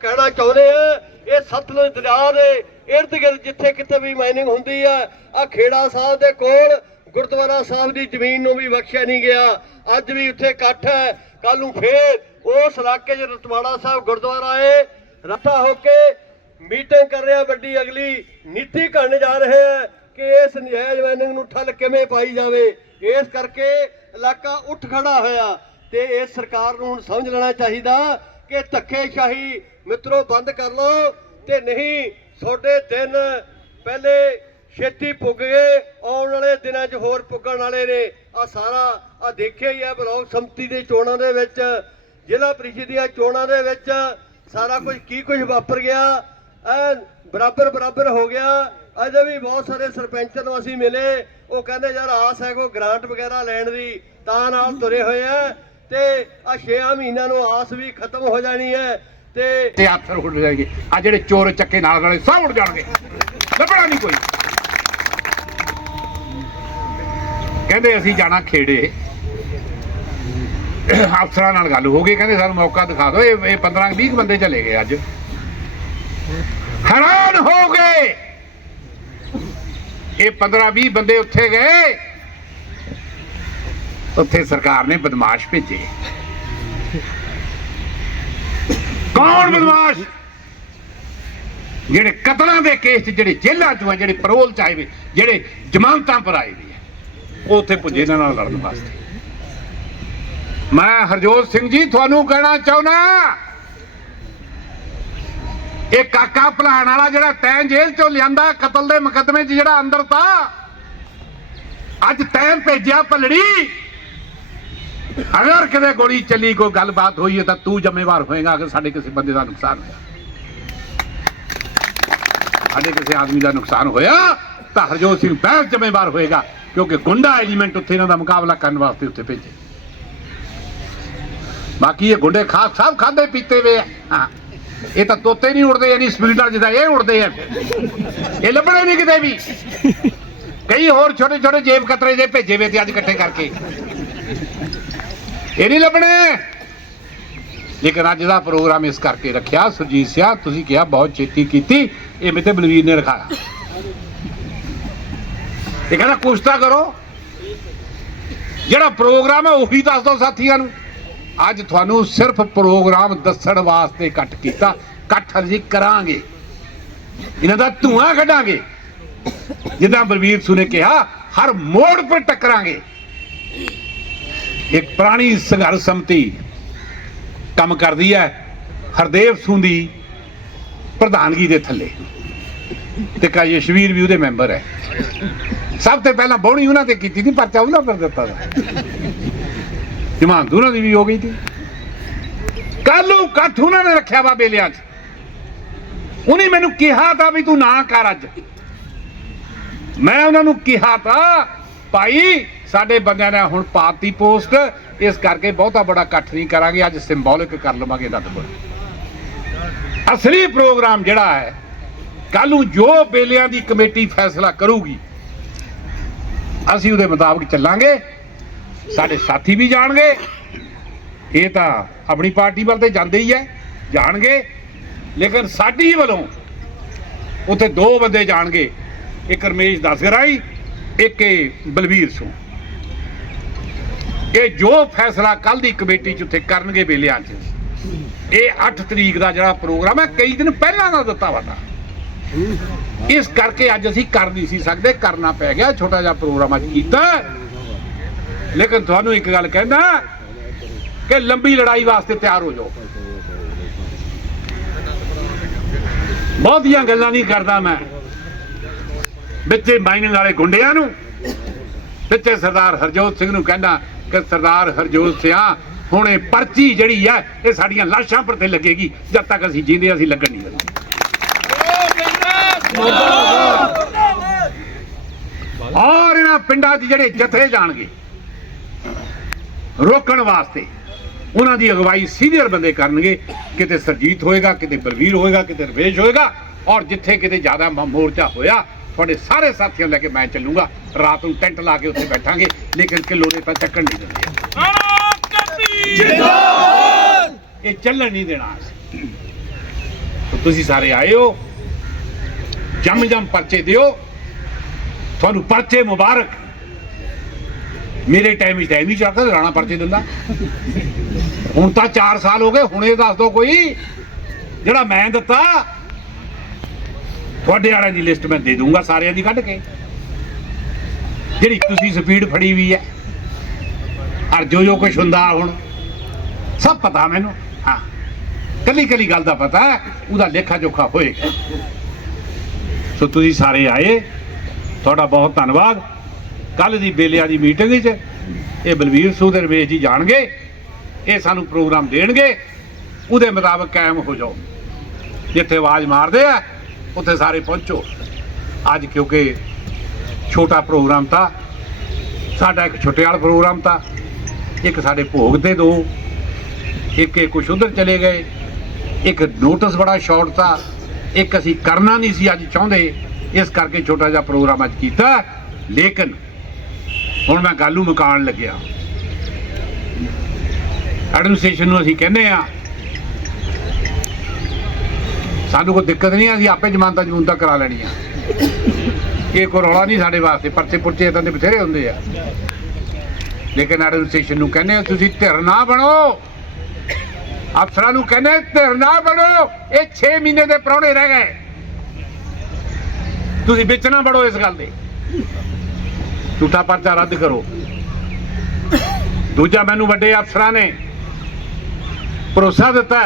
ਕਹਿਣਾ ਚਾਹੁੰਦੇ ਆ, ਇਹ ਸਤਲੁਜ ਦਰਿਆ ਦੇ ਇਰਦ ਗਿਰਦ ਜਿੱਥੇ ਕਿਤੇ ਵੀ ਮਾਈਨਿੰਗ ਹੁੰਦੀ ਆ ਆ ਖੇੜਾ ਸਾਹਿਬ ਦੇ ਕੋਲ ਗੁਰਦੁਆਰਾ ਸਾਹਿਬ ਦੀ ਜ਼ਮੀਨ ਨੂੰ ਵੀ ਬਖਸ਼ਿਆ ਨਹੀਂ ਗਿਆ। ਅੱਜ ਵੀ ਉੱਥੇ ਇਕੱਠ ਹੈ। ਕੱਲ ਨੂੰ ਫੇਰ ਉਸ ਇਲਾਕੇ 'ਚ ਰਤਵਾੜਾ ਸਾਹਿਬ ਗੁਰਦੁਆਰਾ ਹੈ ਰੱਥਾ ਹੋ ਕੇ ਮੀਟਿੰਗ ਕਰ ਰਿਹਾ ਵੱਡੀ ਅਗਲੀ। ਨੀਤੀ ਕਰਨ ਜਾ ਰਹੇ ਹੈ ਕਿ ਇਸ ਨਜਾਇਜ਼ ਮਾਈਨਿੰਗ ਨੂੰ ਠੱਲ ਕਿਵੇਂ ਪਾਈ ਜਾਵੇ। ਇਸ ਕਰਕੇ ਇਲਾਕਾ ਉੱਠ ਖੜਾ ਹੋਇਆ ਤੇ ਇਹ ਸਰਕਾਰ ਨੂੰ ਹੁਣ ਸਮਝ ਲੈਣਾ ਚਾਹੀਦਾ ਕਿ ਧੱਕੇਸ਼ਾਹੀ ਮਿੱਤਰੋ, ਬੰਦ ਕਰ ਲਓ ਤੇ ਨਹੀਂ, ਤੁਹਾਡੇ ਦਿਨ ਪਹਿਲੇ ਛੇਤੀ ਪੁੱਗ ਗਏ, ਆਉਣ ਵਾਲੇ ਦਿਨਾਂ 'ਚ ਹੋਰ ਪੁੱਗਣ ਵਾਲੇ ਨੇ। ਆ ਸਾਰਾ ਆ ਦੇਖਿਆ ਹੀ ਹੈ ਬਲਾਕ ਸੰਮਤੀ ਦੇ ਚੋਣਾਂ ਦੇ ਵਿੱਚ। ਜ਼ਿਲ੍ਹਾ ਪ੍ਰੀਸ਼ਦ ਦੀਆਂ ਚੋਣਾਂ ਦੇ ਵਿੱਚ ਸਾਰਾ ਕੁਝ ਕੀ ਕੁਝ ਵਾਪਰ ਗਿਆ। ਐਨ ਬਰਾਬਰ ਬਰਾਬਰ ਹੋ ਗਿਆ। ਅਜੇ ਵੀ ਬਹੁਤ ਸਾਰੇ ਸਰਪੰਚਾਂ ਨੂੰ ਅਸੀਂ ਮਿਲੇ। ਉਹ ਕਹਿੰਦੇ, ਯਾਰ, ਆਸ ਹੈ ਕੋਈ ਗ੍ਰਾਂਟ ਵਗੈਰਾ ਲੈਣ ਦੀ? ਤਾਂ ਨਾਲ ਤੁਰੇ ਹੋਏ ਆ। ਤੇ ਆ 6 ਮਹੀਨਿਆਂ ਨੂੰ ਆਸ ਵੀ ਖਤਮ ਹੋ ਜਾਣੀ ਹੈ। ਤੇ ਤੇ ਹੱਥ ਉੱਡ ਜਾਣਗੇ ਆ ਜਿਹੜੇ ਚੋਰ ਚੱਕੇ ਨਾਲ ਵਾਲੇ ਸਭ ਉੱਡ ਜਾਣਗੇ। ਲੱਭਣਾ ਨਹੀਂ ਕੋਈ। ਕਹਿੰਦੇ ਅਸੀਂ ਜਾਣਾ ਖੇੜੇ। ਅਫਸਰਾਂ ਨਾਲ ਗੱਲ ਹੋ ਗਈ। ਕਹਿੰਦੇ ਸਾਨੂੰ ਮੌਕਾ ਦਿਖਾ ਦਿਓ। ਇਹ ਇਹ 15 20 ਬੰਦੇ ਚਲੇ ਗਏ ਅੱਜ। ਹੈਰਾਨ ਹੋ ਗਏ। ਇਹ 15 20 ਬੰਦੇ ਉੱਥੇ ਗਏ। ਉੱਥੇ ਸਰਕਾਰ ਨੇ ਬਦਮਾਸ਼ ਭੇਜੇ। ਕੌਣ ਬਦਮਾਸ਼? ਜਿਹੜੇ ਕਤਲਾਂ ਦੇ ਕੇਸ 'ਚ, ਜਿਹੜੇ ਜੇਲ੍ਹਾਂ 'ਚੋਂ ਆ, ਜਿਹੜੇ ਪਰੋਲ ਚਾਹੇ ਵੇ, ਜਿਹੜੇ ਜ਼ਮਾਨਤਾਂ ਪਰ ਆਏ ਵੀ ਉਹ ਉੱਥੇ ਪੁੱਜੇ, ਇਹਨਾਂ ਨਾਲ ਲੜਨ ਵਾਸਤੇ। ਮੈਂ ਹਰਜੋਤ ਸਿੰਘ ਜੀ ਤੁਹਾਨੂੰ ਕਹਿਣਾ ਚਾਹੁੰਦਾ ਇਹ ਕਾਕਾ ਭਲਾਣ ਵਾਲਾ ਜਿਹੜਾ ਤੈਂ ਜੇਲ੍ਹ 'ਚੋਂ ਲਿਆਂਦਾ ਕਤਲ ਦੇ ਮੁਕੱਦਮੇ 'ਚ ਜਿਹੜਾ ਅੰਦਰ ਤਾ, ਅੱਜ ਤੈਂ ਭੇਜਿਆ ਪਲੜੀ ਅਗਰ ਕਿਤੇ ਗੋਲੀ ਚੱਲੀ, ਕੋਈ ਗੱਲਬਾਤ ਹੋਈ ਹੈ ਤਾਂ ਤੂੰ ਜ਼ਿੰਮੇਵਾਰ ਹੋਏਗਾ, ਅਗਰ ਸਾਡੇ ਕਿਸੇ ਬੰਦੇ ਦਾ ਨੁਕਸਾਨ ਹੋਇਆ। ਸਾਡੇ ਕਿਸੇ ਆਦਮੀ ਦਾ ਨੁਕਸਾਨ ਹੋਇਆ, ਤਾਂ ਹਰਜੋਤ ਸਿੰਘ ਬੈਂਸ ਜ਼ਿੰਮੇਵਾਰ ਹੋਏਗਾ, ਕਿਉਂਕਿ ਗੁੰਡਾ ਐਲੀਮੈਂਟ ਉੱਥੇ ਇਹਨਾਂ ਦਾ ਮੁਕਾਬਲਾ ਕਰਨ ਵਾਸਤੇ ਉੱਥੇ ਭੇਜੇ ਬਾਕੀ ਇਹ ਗੁੰਡੇ ਖਾਸ ਸਭ ਖਾਦੇ ਪੀਤੇ ਵੇ ਆ। ਇਹ ਤਾਂ ਤੋਤੇ ਨਹੀਂ ਉੜਦੇ ਯਾਨੀ ਸਪੀਡਰ ਜਿਹਦਾ ਇਹ ਉੜਦੇ ਆ। ਇਹ ਲੱਭਣੇ ਨਹੀਂ ਕਿਤੇ ਵੀ। ਕਈ ਹੋਰ ਛੋਟੇ ਛੋਟੇ ਜੇਬ ਕਤਰੇ ਜੇ ਭੇਜੇ ਵੇ ਤੇ ਅੱਜ ਇਕੱਠੇ ਕਰਕੇ। ਇਹ ਨਹੀਂ ਲੱਭਣੇ। ਲੇਕਿਨ ਅੱਜ ਦਾ ਪ੍ਰੋਗਰਾਮ ਇਸ ਕਰਕੇ ਰੱਖਿਆ, ਸੁਰਜੀਤ ਸਿਆ, ਤੁਸੀਂ ਕਿਹਾ ਬਹੁਤ ਛੇਤੀ ਕੀਤੀ, ਇਹ ਮੇਤੇ ਬਲਵੀਰ ਨੇ ਰਖਾਇਆ। ਇਹ ਕਹਿੰਦਾ, ਕੁਛ ਤਾਂ ਕਰੋ। ਜਿਹੜਾ ਪ੍ਰੋਗਰਾਮ ਹੈ, ਉਹੀ ਦੱਸ ਦਿਓ ਸਾਥੀਆਂ ਨੂੰ। ਅੱਜ ਤੁਹਾਨੂੰ ਸਿਰਫ ਪ੍ਰੋਗਰਾਮ ਦੱਸਣ ਵਾਸਤੇ ਇਕੱਠ ਕੀਤਾ। ਇਕੱਠ ਅਸੀਂ ਕਰਾਂਗੇ। ਇਹਨਾਂ ਦਾ ਧੂਆਂ ਕੱਢਾਂਗੇ। ਜਿੱਦਾਂ ਬਲਵੀਰ ਸੁਨੇ ਕਿਹਾ, ਹਰ ਮੋੜ 'ਤੇ ਟੱਕਰਾਂਗੇ। ਇੱਕ ਪੁਰਾਣੀ ਸੰਘਰਸ਼ ਸਮਤੀ ਕੰਮ ਕਰਦੀ ਹੈ ਹਰਦੇਵ ਸੁੰਦੀ ਪ੍ਰਧਾਨਗੀ ਦੇ ਥੱਲੇ। ਤੇ ਕਾ ਯਸ਼ਵੀਰ ਵੀ ਉਹਦੇ ਮੈਂਬਰ ਹੈ। ਸਭ ਤੋਂ ਪਹਿਲਾਂ ਬੋਣੀ ਉਹਨਾਂ ਤੇ ਕੀਤੀ ਸੀ ਪਰਚਾ ਉਹਨਾਂ ਪਰ ਦਿੱਤਾ ਸੀ ਜਮਾਨਤ ਉਹਨਾਂ ਦੀ ਵੀ ਹੋ ਗਈ ਸੀ ਕੱਲੂ ਕੱਠ ਉਹਨਾਂ ਨੇ ਰੱਖਿਆ ਵਾ ਬੇਲਿਆਂ 'ਚ। ਉਹਨੇ ਮੈਨੂੰ ਕਿਹਾ ਤਾਂ ਵੀ ਤੂੰ ਨਾ ਕਰ ਅੱਜ। ਮੈਂ ਉਹਨਾਂ ਨੂੰ ਕਿਹਾ ਤਾਂ, ਭਾਈ ਸਾਡੇ ਬੰਦਿਆਂ ਨੇ ਹੁਣ ਪਾਤੀ ਪੋਸਟ, ਇਸ ਕਰਕੇ ਬਹੁਤਾ ਬੜਾ ਇਕੱਠ ਨਹੀਂ ਕਰਾਂਗੇ, ਅੱਜ ਸਿੰਬੋਲਿਕ ਕਰ ਲਵਾਂਗੇ ਅਨੰਦਪੁਰ ਅਸਲੀ ਪ੍ਰੋਗਰਾਮ ਜਿਹੜਾ ਹੈ ਕੱਲ ਨੂੰ ਜੋ ਬੇਲਿਆਂ ਦੀ ਕਮੇਟੀ ਫੈਸਲਾ ਕਰੂਗੀ, ਅਸੀਂ ਉਹਦੇ ਮੁਤਾਬਕ ਚੱਲਾਂਗੇ, ਸਾਡੇ ਸਾਥੀ ਵੀ ਜਾਣਗੇ, ਇਹ ਤਾਂ ਆਪਣੀ ਪਾਰਟੀ ਵੱਲ ਤੇ ਜਾਂਦੇ ਹੀ ਹੈ, ਜਾਣਗੇ, ਲੇਕਿਨ ਸਾਡੀ ਵੱਲੋਂ ਉੱਥੇ ਦੋ ਬੰਦੇ ਜਾਣਗੇ, ਇੱਕ ਰਮੇਸ਼ ਦਸਗਰਾਈ, ਇੱਕ ਇਹ ਬਲਵੀਰ ਸਿੰਘ। ਇਹ ਜੋ ਫੈਸਲਾ ਕੱਲ ਦੀ ਕਮੇਟੀ ਚ ਉੱਥੇ ਕਰਨਗੇ ਵੇਲਿਆਂ 'ਚ, ਇਹ 8 ਤਰੀਕ ਦਾ ਜਿਹੜਾ ਪ੍ਰੋਗਰਾਮ ਹੈ, ਕਈ ਦਿਨ ਪਹਿਲਾਂ ਦਾ ਦਿੱਤਾ ਵਾ ਇਸ ਕਰਕੇ ਅੱਜ ਅਸੀਂ ਕਰ ਨਹੀਂ ਸੀ ਸਕਦੇ, ਕਰਨਾ ਪੈ ਗਿਆ, ਛੋਟਾ ਜਿਹਾ ਪ੍ਰੋਗਰਾਮ ਅੱਜ ਕੀਤਾ। ਲੇਕਿਨ ਤੁਹਾਨੂੰ ਇੱਕ ਗੱਲ ਕਹਿੰਦਾ ਕਿ ਲੰਬੀ ਲੜਾਈ ਵਾਸਤੇ ਤਿਆਰ ਹੋ ਜਾਓ। ਬਹੁਤੀਆਂ ਗੱਲਾਂ ਨਹੀਂ ਕਰਦਾ ਮੈਂ। ਵਿੱਚੇ ਮਾਈਨਿੰਗ ਵਾਲੇ ਗੁੰਡਿਆਂ ਨੂੰ, ਵਿੱਚੇ ਸਰਦਾਰ ਹਰਜੋਤ ਸਿੰਘ ਨੂੰ ਕਹਿੰਦਾ ਕਿ ਸਰਦਾਰ ਹਰਜੋਤ ਸਿਆ ਹੁਣ ਇਹ ਪਰਚੀ ਜਿਹੜੀ ਹੈ, ਇਹ ਸਾਡੀਆਂ ਲਾਸ਼ਾਂ ਪਰ ਤੇ ਲੱਗੇਗੀ। ਜਦ ਤੱਕ ਅਸੀਂ ਜੀਂਦੇ ਅਸੀਂ ਲੱਗਣ ਨਹੀਂ ਔਰ ਇਹਨਾਂ ਪਿੰਡਾਂ 'ਚ ਜਿਹੜੇ ਜਥੇ ਜਾਣਗੇ, ਰੋਕਣ ਵਾਸਤੇ, ਉਹਨਾਂ ਦੀ ਅਗਵਾਈ ਸੀਨੀਅਰ ਬੰਦੇ ਕਰਨਗੇ। ਕਿਤੇ ਸਰਜੀਤ ਹੋਏਗਾ, ਕਿਤੇ ਬਲਵੀਰ ਹੋਏਗਾ, ਕਿਤੇ ਰਵੇਸ਼ ਹੋਏਗਾ, ਔਰ ਜਿੱਥੇ ਕਿਤੇ ਜ਼ਿਆਦਾ ਮੋਰਚਾ ਹੋਇਆ ਤੁਹਾਡੇ ਸਾਰੇ ਸਾਥੀਆਂ ਲੈ ਕੇ ਮੈਂ ਚੱਲੂੰਗਾ। ਰਾਤ ਨੂੰ ਟੈਂਟ ਲਾ ਕੇ ਉੱਥੇ ਬੈਠਾਂਗੇ ਲੇਕਿਨ ਕਿਲੋ ਨੇ ਤਾਂ ਚੱਕਣ ਨਹੀਂ ਦਿੰਦੇ। ਇਹ ਚੱਲਣ ਨਹੀਂ ਦੇਣਾ ਤੁਸੀਂ ਸਾਰੇ ਆਏ ਹੋ। ਜੰਮ ਜੰਮ ਪਰਚੇ ਦਿਓ। ਤੁਹਾਨੂੰ ਪਰਚੇ ਮੁਬਾਰਕ। ਮੇਰੇ ਟਾਈਮ ਵਿੱਚ ਐਵੇਂ ਚੱਕਦਾ ਰਾਣਾ ਪਰਚੇ ਦਿੰਦਾ। ਹੁਣ ਤਾਂ 4 ਸਾਲ ਹੋ ਗਏ ਹੁਣੇ ਦੱਸ ਦੋ ਕੋਈ। ਜਿਹੜਾ ਮੈਂ ਦਿੱਤਾ ਤੁਹਾਡੇ ਵਾਲਿਆਂ ਦੀ ਲਿਸਟ ਮੈਂ ਦੇ ਦੂੰਗਾ ਸਾਰਿਆਂ ਦੀ ਕੱਢ ਕੇ। ਜਿਹੜੀ ਤੁਸੀਂ ਸਪੀਡ ਫੜੀ ਵੀ ਹੈ। ਔਰ ਜੋ ਜੋ ਕੁਝ ਹੁੰਦਾ ਹੁਣ, ਸਭ ਪਤਾ ਮੈਨੂੰ। ਹਾਂ। ਕੱਲੀ ਕੱਲੀ ਗੱਲ ਦਾ ਪਤਾ ਉਹਦਾ ਲੇਖਾ ਜੋਖਾ ਹੋਏਗਾ। ਸੋ ਤੁਸੀਂ ਸਾਰੇ ਆਏ। ਤੁਹਾਡਾ ਬਹੁਤ ਧੰਨਵਾਦ। ਕੱਲ ਦੀ ਬੇਲਿਆਂ ਦੀ ਮੀਟਿੰਗ ਵਿੱਚ ਇਹ ਬਲਵੀਰ ਸੂਦ ਰਵੇਸ਼ ਜੀ ਜਾਣਗੇ। ਇਹ ਸਾਨੂੰ ਪ੍ਰੋਗਰਾਮ ਦੇਣਗੇ। ਉਹਦੇ ਮੁਤਾਬਕ ਕਾਇਮ ਹੋ ਜਾਓ। ਜਿੱਥੇ ਆਵਾਜ਼ ਮਾਰਦੇ ਆ ਉੱਥੇ ਸਾਰੇ ਪਹੁੰਚੋ। ਅੱਜ ਕਿਉਂਕਿ ਛੋਟਾ ਪ੍ਰੋਗਰਾਮ ਤਾਂ, ਸਾਡਾ ਇੱਕ ਛੋਟੇ ਵਾਲਾ ਪ੍ਰੋਗਰਾਮ ਤਾਂ, ਇੱਕ ਸਾਡੇ ਭੋਗ ਦੇ ਦੋ, ਇੱਕ ਇਹ ਕੁਛ ਉਧਰ ਚਲੇ ਗਏ, ਇੱਕ ਨੋਟਿਸ ਬੜਾ ਸ਼ਾਰਟ ਤਾਂ, ਇੱਕ ਅਸੀਂ ਕਰਨਾ ਨਹੀਂ ਸੀ ਅੱਜ ਚਾਹੁੰਦੇ, ਇਸ ਕਰਕੇ ਛੋਟਾ ਜਿਹਾ ਪ੍ਰੋਗਰਾਮ ਅੱਜ ਕੀਤਾ। ਲੇਕਿਨ ਹੁਣ ਮੈਂ ਗੱਲ ਨੂੰ ਮੁਕਾਉਣ ਲੱਗਿਆ। ਐਡਮਿਨਿਸਟ੍ਰੇਸ਼ਨ ਨੂੰ ਅਸੀਂ ਕਹਿੰਦੇ ਆ ਸਾਨੂੰ ਕੋਈ ਦਿੱਕਤ ਨਹੀਂ ਅਸੀਂ ਆਪੇ ਜ਼ਮਾਨਤਾਂ ਜ਼ਮੂਨਤਾਂ ਕਰਾ ਲੈਣੀਆਂ। ਇਹ ਕੋਈ ਰੌਲਾ ਨਹੀਂ ਸਾਡੇ ਵਾਸਤੇ, ਪਰਚੇ ਪੁਰਚੇ ਇਦਾਂ ਦੇ ਬਥੇਰੇ ਹੁੰਦੇ ਆ। ਲੇਕਿਨ ਐਡਮਿਨਿਸਟ੍ਰੇਸ਼ਨ ਨੂੰ ਕਹਿੰਦੇ ਆ, ਤੁਸੀਂ ਧਿਰ ਨਾ ਬਣੋ। ਅਫਸਰਾਂ ਨੂੰ ਕਹਿੰਦੇ ਧਿਰ ਨਾ ਬਣੋ। ਇਹ 6 ਮਹੀਨੇ ਦੇ ਪ੍ਰਾਹੁਣੇ ਰਹਿ ਗਏ। ਤੁਸੀਂ ਵਿੱਚ ਨਾ ਬੜੋ ਇਸ ਗੱਲ ਦੇ। ਝੂਠਾ ਪਰਚਾ ਰੱਦ ਕਰੋ। ਦੂਜਾ ਮੈਨੂੰ ਵੱਡੇ ਅਫਸਰਾਂ ਨੇ ਭਰੋਸਾ ਦਿੱਤਾ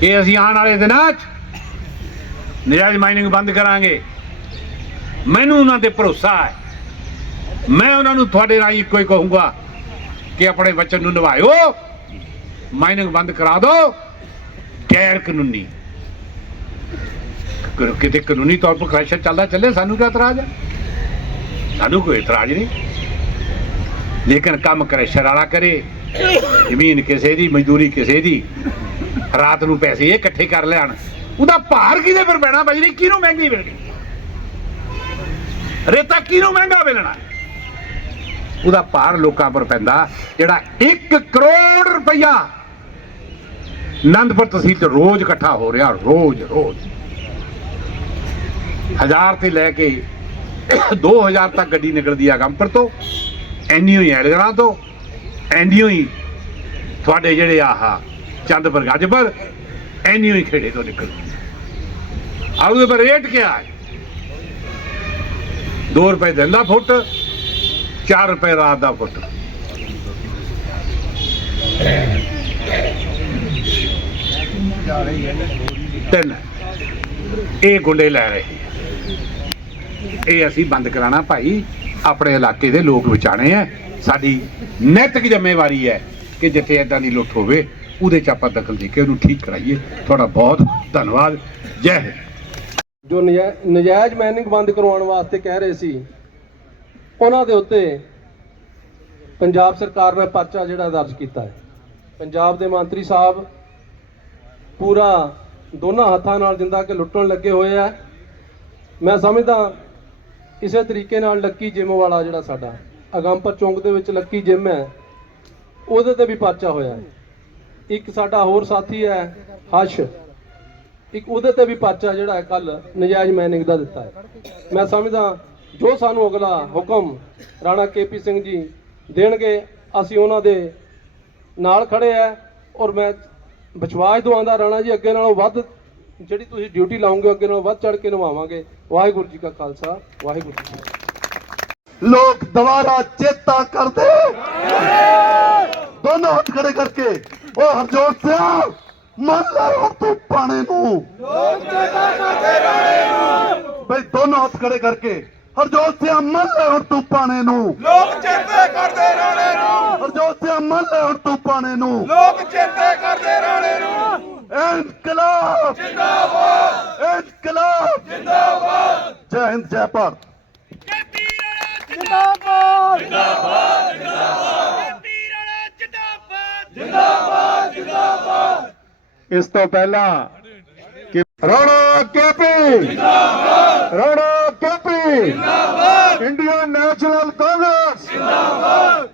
ਕਿ ਅਸੀਂ ਆਉਣ ਵਾਲੇ ਦਿਨਾਂ 'ਚ ਨਜਾਇਜ਼ ਮਾਈਨਿੰਗ ਬੰਦ ਕਰਾਂਗੇ। ਮੈਨੂੰ ਉਹਨਾਂ ਤੇ ਭਰੋਸਾ ਹੈ। ਮੈਂ ਉਹਨਾਂ ਨੂੰ ਤੁਹਾਡੇ ਰਾਹੀਂ ਇੱਕੋ ਹੀ ਕਹੂੰਗਾ ਕਿ ਆਪਣੇ ਵਚਨ ਨੂੰ ਨਿਭਾਇਓ। ਮਾਈਨਿੰਗ ਬੰਦ ਕਰਾ ਦਿਓ ਗੈਰ ਕਾਨੂੰਨੀ। ਕਿਤੇ ਕਾਨੂੰਨੀ ਤੌਰ 'ਤੇ ਕ੍ਰੈਸ਼ਰ ਚੱਲਦਾ ਚੱਲੇ, ਸਾਨੂੰ ਕੀ ਇਤਰਾਜ਼ ਹੈ? ਸਾਨੂੰ ਕੋਈ ਇਤਰਾਜ਼ ਨਹੀਂ। ਲੇਕਿਨ ਕੰਮ ਕ੍ਰੈਸ਼ਰ ਵਾਲਾ ਕਰੇ। ਜ਼ਮੀਨ ਕਿਸੇ ਦੀ, ਮਜ਼ਦੂਰੀ ਕਿਸੇ ਦੀ। ਰਾਤ ਨੂੰ ਪੈਸੇ ਇਕੱਠੇ ਕਰ ਲੈਣ। ਉਹਦਾ ਭਾਰ ਕਿਹਦੇ ਪਰ ਪੈਣਾ ਬਜਰੀ ਕਿਹਨੂੰ ਮਹਿੰਗੀ ਮਿਲਣੀ? ਰੇਤਾ ਕਿਹਨੂੰ ਮਹਿੰਗਾ ਮਿਲਣਾ? ਉਹਦਾ ਭਾਰ ਲੋਕਾਂ ਪਰ ਪੈਂਦਾ। ਜਿਹੜਾ 1 ਕਰੋੜ ਰੁਪਇਆ ਆਨੰਦਪੁਰ ਤਹਿਸੀਲ ਚ ਰੋਜ਼ ਇਕੱਠਾ ਹੋ ਰਿਹਾ, ਰੋਜ਼ ਰੋਜ਼। ਹਜ਼ਾਰ ਤੇ ਲੈ ਕੇ 2000 ਤੱਕ ਗੱਡੀ ਨਿਕਲਦੀ ਆ ਗੰਪਰ ਤੋਂ ਐਨੀ ਹੋਈ ਐਲਗਰਾਂ ਤੋਂ ਐਨੀ ਹੋਈ ਤੁਹਾਡੇ ਜਿਹੜੇ ਆਹਾ ਚੰਦਪੁਰ ਗੱਜਪੁਰ ਐਨੀ ਹੋਈ ਖੇੜੇ ਤੋਂ ਨਿਕਲਦੀ ਆ ਉਹਦੇ ਪਰ ਰੇਟ ਕੀ ਹੈ 2 ਰੁਪਏ ਦਿੰਦਾ ਫੁੱਟ 4 ਰੁਪਏ ਰਾਤ ਦਾ ਫੁੱਟ ਤਿੰਨ ਇਹ ਗੁੰਡੇ ਲੈ ਰਹੇ ਇਹ ਅਸੀਂ ਬੰਦ ਕਰਾਣਾ ਭਾਈ ਆਪਣੇ ਇਲਾਕੇ ਦੇ ਲੋਕ ਵਿਚਾਣੇ ਆ ਸਾਡੀ ਨੈਤਿਕ ਜ਼ਿੰਮੇਵਾਰੀ ਹੈ ਕਿ ਜਿੱਥੇ ਐਦਾਂ ਦੀ ਲੁੱਟ ਹੋਵੇ ਉਹਦੇ ਚ ਆਪਾਂ ਦਖਲ ਦੇ ਕੇ ਉਹਨੂੰ ਠੀਕ ਕਰਾਈਏ। ਤੁਹਾਡਾ ਬਹੁਤ ਧੰਨਵਾਦ। ਜੈ ਹਿੰਦ। ਜੋ ਨਜਾ- ਨਜਾਇਜ਼ ਮਾਈਨਿੰਗ ਬੰਦ ਕਰਵਾਉਣ ਵਾਸਤੇ ਕਹਿ ਰਹੇ ਸੀ, ਉਹਨਾਂ ਦੇ ਉੱਤੇ ਪੰਜਾਬ ਸਰਕਾਰ ਨੇ ਪਰਚਾ ਜਿਹੜਾ ਦਰਜ ਕੀਤਾ ਹੈ। ਪੰਜਾਬ ਦੇ ਮੰਤਰੀ ਸਾਹਿਬ ਪੂਰਾ ਦੋਨਾਂ ਹੱਥਾਂ ਨਾਲ ਜਿੰਦਾ ਕਿ ਲੁੱਟਣ ਲੱਗੇ ਹੋਏ ਆ। ਮੈਂ ਸਮਝਦਾ ਇਸੇ ਤਰੀਕੇ ਨਾਲ ਲੱਕੀ ਜਿਮ ਵਾਲਾ ਜਿਹੜਾ ਸਾਡਾ, ਅਗੰਪਰ ਚੌਂਕ ਦੇ ਵਿੱਚ ਲੱਕੀ ਜਿਮ ਹੈ, ਉਹਦੇ ਤੇ ਵੀ ਪਰਚਾ ਹੋਇਆ ਹੈ। ਇੱਕ ਸਾਡਾ ਹੋਰ ਸਾਥੀ ਹੈ ਹਸ਼ ਇੱਕ ਉਹਦੇ ਤੇ ਵੀ ਪਰਚਾ ਜਿਹੜਾ ਹੈ ਕੱਲ ਨਜਾਇਜ਼ ਮਾਈਨਿੰਗ ਦਾ ਦਿੱਤਾ ਹੈ। ਮੈਂ ਸਮਝਦਾ ਜੋ ਸਾਨੂੰ ਅਗਲਾ ਹੁਕਮ ਰਾਣਾ ਕੇਪੀ ਸਿੰਘ ਜੀ ਦੇਣਗੇ, ਅਸੀਂ ਉਹਨਾਂ ਦੇ ਨਾਲ ਖੜੇ ਆ ਔਰ ਮੈਂ ਵਿਸ਼ਵਾਸ ਦਵਾਉਂਦਾ ਰਾਣਾ ਜੀ, ਅੱਗੇ ਨਾਲੋਂ ਵੱਧ ਜਿਹੜੀ ਤੁਸੀਂ ਡਿਊਟੀ ਲਾਉਂਗੇ, ਅੱਗੇ ਨਾਲੋਂ ਵੱਧ ਚੜ ਕੇ ਨਿਭਾਵਾਂਗੇ। ਵਾਹਿਗੁਰੂ ਜੀ ਕਾ ਖਾਲਸਾ, ਵਾਹਿਗੁਰੂ ਜੀ ਕੀ ਫਤਿਹ। ਲੋਕ ਦੁਬਾਰਾ ਚੇਤਾ ਕਰਦੇ। ਦੋਨੋਂ ਹੱਥ ਖੜੇ ਕਰਕੇ ਉਹ ਹਰਜੋਤ ਸਿੰਘ ਮੰਨ ਲੈ ਹੁਣ ਤੂੰ ਪਾਣੇ ਨੂੰ। ਲੋਕ ਚੇਤਾ ਕਰਦੇ ਰਾਣੇ ਨੂੰ ਬਈ ਦੋਨੋਂ ਹੱਥ ਖੜੇ ਕਰਕੇ ਹਰਜੋਤ ਸਿੰਘ ਮੰਨ ਲੈ ਹੁਣ ਤੂੰ ਪਾਣੇ ਨੂੰ। ਲੋਕ ਚੇਤੇ ਕਰਦੇ ਰਾਣੇ ਨੂੰ। ਹਰਜੋਤ ਸਿੰਘ ਮੰਨ ਲੈ ਹੁਣ ਤੂੰ ਪਾਣੇ ਨੂੰ। ਲੋਕ ਚੇਤੇ ਕਰਦੇ ਰਾਣੇ ਨੂੰ। ਇਨਕਲਾਬ। ਜਿੰਦਾਬਾਦ। ਇਨਕਲਾਬ। ਜਿੰਦਾਬਾਦ। ਜੈ ਹਿੰਦ ਜੈ ਭਾਰਤ। ਜਿੰਦਾਬਾਦ। ਜਿੰਦਾਬਾਦ ਜਿੰਦਾਬਾਦ। ਜਿੰਦਾਬਾਦ ਜਿੰਦਾਬਾਦ। ਇਸ ਤੋਂ ਪਹਿਲਾਂ ਕਿ ਰਾਣਾ ਕੇਪੀ ਜਿੰਦਾਬਾਦ ਰਾਣਾ ਕੇਪੀ। ਜਿੰਦਾਬਾਦ। Indian National Congress. ਜਿੰਦਾਬਾਦ।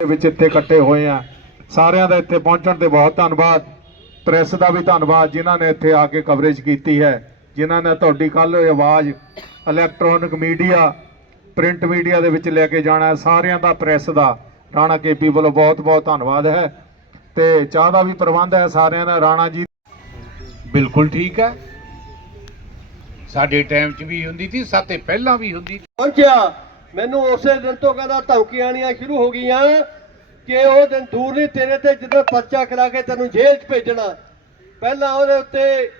ਵਿੱਚ ਇੱਥੇ ਇਕੱਠੇ ਹੋਏ ਆ। ਸਾਰਿਆਂ ਦਾ ਇੱਥੇ ਪਹੁੰਚਣ ਤੇ ਬਹੁਤ ਧੰਨਵਾਦ। ਪ੍ਰੈਸ ਦਾ ਵੀ ਧੰਨਵਾਦ ਜਿਨ੍ਹਾਂ ਨੇ ਇੱਥੇ ਆ ਕੇ ਕਵਰੇਜ ਕੀਤੀ ਹੈ। ਜਿਨ੍ਹਾਂ ਨੇ ਤੁਹਾਡੀ ਕੱਲ ਆਵਾਜ਼ ਇਲੈਕਟ੍ਰੋਨਿਕ ਮੀਡੀਆ ਪ੍ਰਿੰਟ ਮੀਡੀਆ ਦੇ ਵਿੱਚ ਲੈ ਕੇ ਜਾਣਾ ਸਾਰਿਆਂ ਦਾ ਪ੍ਰੈਸ ਦਾ ਰਾਣਾ ਕੇਪੀ ਵੱਲੋਂ ਬਹੁਤ ਬਹੁਤ ਧੰਨਵਾਦ ਹੈ। ਤੇ ਚਾਹ ਦਾ ਵੀ ਪ੍ਰਬੰਧ ਹੈ ਸਾਰਿਆਂ ਦਾ ਰਾਣਾ ਜੀ। ਬਿਲਕੁਲ ਠੀਕ ਹੈ। ਸਾਡੇ ਟਾਈਮ 'ਚ ਵੀ ਹੁੰਦੀ ਸੀ ਸਾਤੇ ਪਹਿਲਾਂ ਵੀ ਹੁੰਦੀ ਸੀ। ਪਹੁੰਚਿਆ। ਮੈਨੂੰ ਉਸੇ ਦਿਨ ਤੋਂ ਕਹਿੰਦਾ ਧਮਕੀਆਂ ਆਣੀਆਂ ਸ਼ੁਰੂ ਹੋ ਗਈਆਂ ਕਿ ਉਹ ਦਿਨ ਦੂਰ ਨਹੀਂ ਤੇਰੇ ਤੇ ਜਦੋਂ ਪਰਚਾ ਕਰਾ ਕੇ ਤੈਨੂੰ ਜੇਲ੍ਹ 'ਚ ਭੇਜਣਾ। ਪਹਿਲਾਂ ਉਹਦੇ ਉੱਤੇ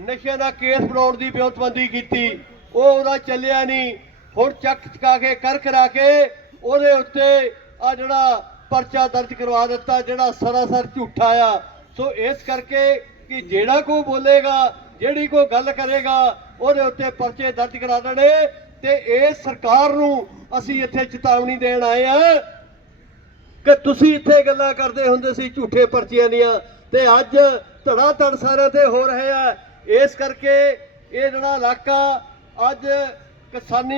ਨਸ਼ਿਆਂ ਦਾ ਕੇਸ ਬਣਾਉਣ ਦੀ ਬਿਉਂਤਬੰਦੀ ਕੀਤੀ। ਉਹ ਉਹਦਾ ਚੱਲਿਆ ਨਹੀਂ। ਹੁਣ ਚੱਕ ਚਕਾ ਕੇ ਕਰ ਕਰਾ ਕੇ ਉਹਦੇ ਉੱਤੇ ਆ ਜਿਹੜਾ ਪਰਚਾ ਦਰਜ ਕਰਵਾ ਦਿੱਤਾ, ਜਿਹੜਾ ਸਰਾਸਰ ਝੂਠਾ ਆ। ਸੋ ਇਸ ਕਰਕੇ ਕਿ ਜਿਹੜਾ ਕੋਈ ਬੋਲੇਗਾ, ਜਿਹੜੀ ਕੋਈ ਗੱਲ ਕਰੇਗਾ, ਉਹਦੇ ਉੱਤੇ ਪਰਚੇ ਦਰਜ ਕਰਾ ਦੇਣੇ ਤੇ ਇਹ ਸਰਕਾਰ ਨੂੰ ਅਸੀਂ ਇੱਥੇ ਚੇਤਾਵਨੀ ਦੇਣ ਆਏ ਆ ਕਿ ਤੁਸੀਂ ਇੱਥੇ ਗੱਲਾਂ ਕਰਦੇ ਹੁੰਦੇ ਸੀ ਝੂਠੇ ਪਰਚੀਆਂ ਦੀਆਂ ਤੇ ਅੱਜ ਧੜਾ ਧੜ ਸਾਰਿਆਂ ਤੇ ਹੋ ਰਹੇ ਆ। ਇਸ ਕਰਕੇ ਇਹ ਜਿਹੜਾ ਇਲਾਕਾ ਅੱਜ ਕਿਸਾਨੀ